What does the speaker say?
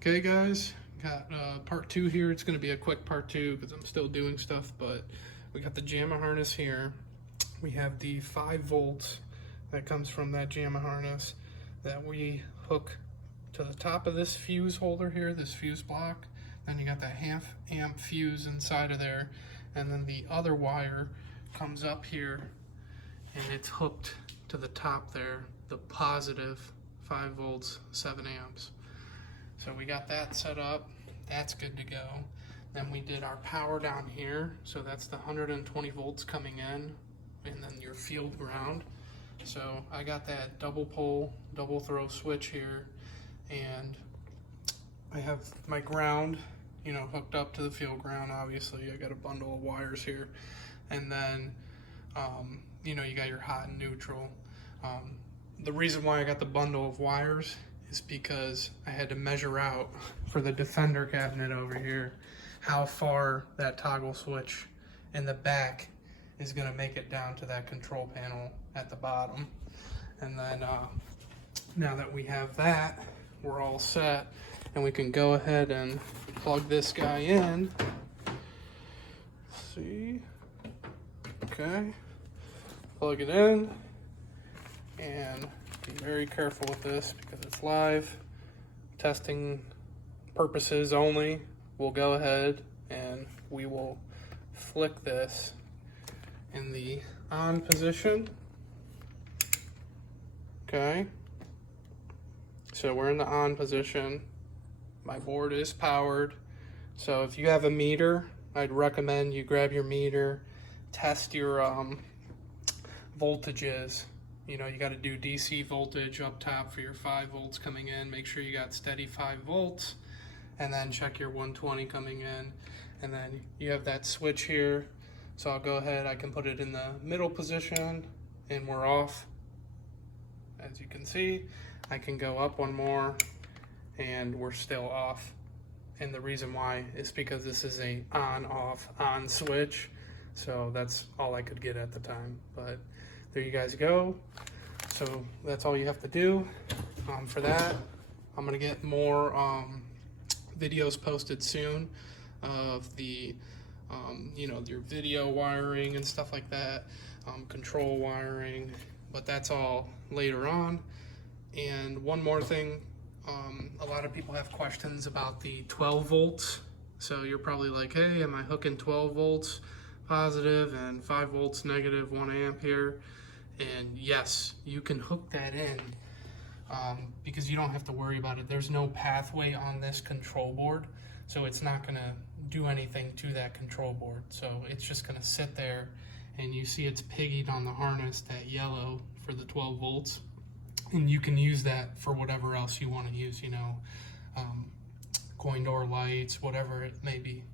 Okay guys, got part 2 here. It's going to be a quick part 2 because I'm still doing stuff, but we got the JAMA harness here. We have the 5 volts that comes from that JAMA harness that we hook to the top of this fuse holder here, this fuse block. Then you got that half amp fuse inside of there, and then the other wire comes up here and it's hooked to the top there, the positive 5 volts, 7 amps. So we got that set up, that's good to go. Then we did our power down here, so that's the 120 volts coming in, and then your field ground. So I got that double pole, double throw switch here, and I have my ground, you know, hooked up to the field ground. Obviously I got a bundle of wires here, and then you know, you got your hot and neutral. The reason why I got the bundle of wires is because I had to measure out for the Defender cabinet over here how far that toggle switch in the back is going to make it down to that control panel at the bottom. And then now that we have that, we're all set, and we can go ahead and plug this guy in. Let's see, okay, plug it in, and be very careful with this because it's live. Testing purposes only. We'll go ahead and we will flick this in the on position. Okay. So we're in the on position. My board is powered. So if you have a meter, I'd recommend you grab your meter, test your voltages. You know, you got to do DC voltage up top for your 5 volts coming in. Make sure you got steady 5 volts, and then check your 120 coming in. And then you have that switch here. So I'll go ahead, I can put it in the middle position, and we're off. As you can see, I can go up one more, and we're still off. And the reason why is because this is a on switch. So that's all I could get at the time. But there you guys go. So that's all you have to do for that. I'm gonna get more videos posted soon of the you know, your video wiring and stuff like that, control wiring, but that's all later on. And one more thing, a lot of people have questions about the 12 volts. So you're probably like, hey, am I hooking 12 volts positive and 5 volts negative 1 amp here? And yes, you can hook that in because you don't have to worry about it. There's no pathway on this control board, so it's not gonna do anything to that control board. So it's just gonna sit there, and you see it's piggied on the harness, that yellow for the 12 volts. And you can use that for whatever else you wanna use, you know, coin door lights, whatever it may be.